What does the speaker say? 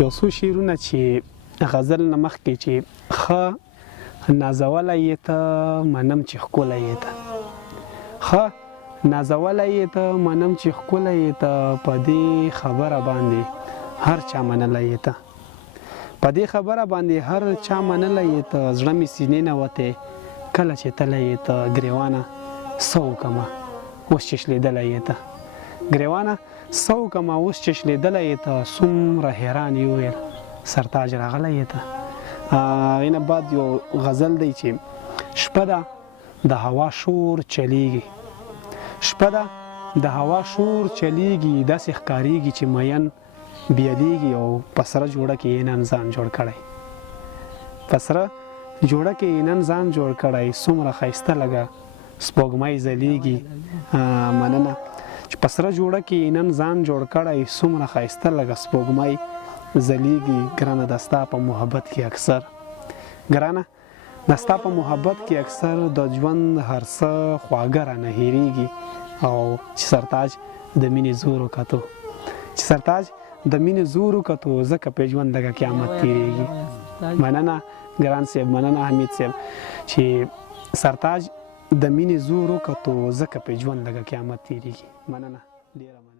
یو څو شعرونه چې غزل نه مخکې چې ښه نازولی یې ته منم چې ښکلی یې ته ښه نازولی یې ته منم چې ښکلی یې ته په دې خبره باندې هر چا منلی یې ته په دې خبره باندې هر چا منلی یې ته زړه مې سینې نه وتی کله چې تلی یې ته ګریوانه څه وکړمه اوس چې شلېدلی یې ته ګریوانه څه وکړمه اوس چې شلېدلی یې ته څومره حیران یې وویل سرتاج راغلی یې ته هغې نه بعد یو غزل دی چې شپه ده د هوا شور چلیږي شپه ده د هوا شور چلیږي داسې ښکاریږي چې مین بیلیږي او په سره جوړه کې یې نن ځان جوړ کړی په سره جوړه کې یې نن ځان جوړ کړی څومره ښایسته لږه سپوږمۍ ځلیږي مننه چې په سره جوړه کې یې نن ځان جوړ کړی څومره ښایسته لږه سپوږمۍ ځلیږي ګرانه د ستا په محبت کې اکثر ګرانه د ستا په محبت کې اکثر د ژوند هر څه خواږه رانه هېرېږي او چې سرتاج د مینې زور وکتو چې سرتاج د مینې زور وکتو ځکه په ژوند دغه قیامت تېرېږي مننه ګران صاحب مننه حمید صاحب چې سرتاج د مینې زور وکتو ځکه په ژوند دغه قیامت تېرېږي مننه ډېره